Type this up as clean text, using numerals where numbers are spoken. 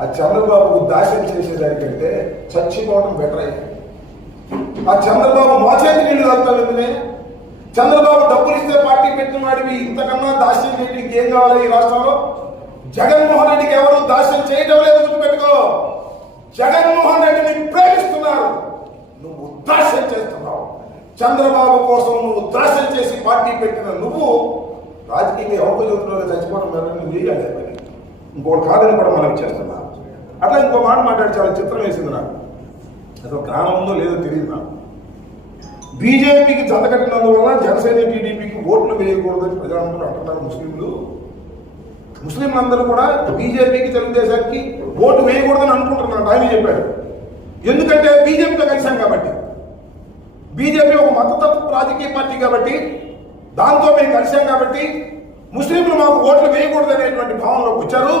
ఆ చంద్రబాబుకు దాస్యం చేసేదానికంటే చచ్చిపోవడం బెటర్ అయ్యా. ఆ చంద్రబాబు మోచేతి నీళ్లు తాగుతావు ఎందుకనే? చంద్రబాబు డబ్బులు ఇస్తే పార్టీ పెట్టిన వాడివి ఇంతకన్నా దాస్యం చేయడానికి ఏం కావాలి ఈ రాష్ట్రంలో? జగన్మోహన్ రెడ్డికి ఎవరు దాస్యం చేయడం లేదు, గుర్తుపెట్టుకో. జగన్మోహన్ రెడ్డిని ప్రేమిస్తున్నారు, నువ్వు దాస్యం చేస్తున్నావు. చంద్రబాబు కోసం నువ్వు దాస్యం చేసి పార్టీ పెట్టిన నువ్వు రాజకీయంగా ఎవరికో చెబుతున్నావు చచ్చిపోవడం మీద నువ్వు వేయలేదు మరి. ఇంకోటి కాదని కూడా మనం చేస్తున్నా. అట్లా ఇంకో మాట మాట్లాడి చాలా చిత్రం వేసింది నాకు. అసలు జ్ఞానం ఉందో లేదో తెలియదు నాకు. బీజేపీకి జతకట్టినందువల్ల జనసేన టీడీపీకి ఓట్లు వేయకూడదని ప్రజలందరూ అంటున్నారు. ముస్లింలందరూ కూడా బీజేపీకి తెలుగుదేశానికి ఓటు వేయకూడదని అనుకుంటున్నారు. ఆయన చెప్పాడు. ఎందుకంటే బీజేపీతో కలిసాం కాబట్టి. బీజేపీ ఒక మతతత్వ రాజకీయ పార్టీ కాబట్టి, దాంతో మేము కలిసాం కాబట్టి ముస్లింలు మాకు ఓట్లు వేయకూడదనేటువంటి భావనలోకి వచ్చారు.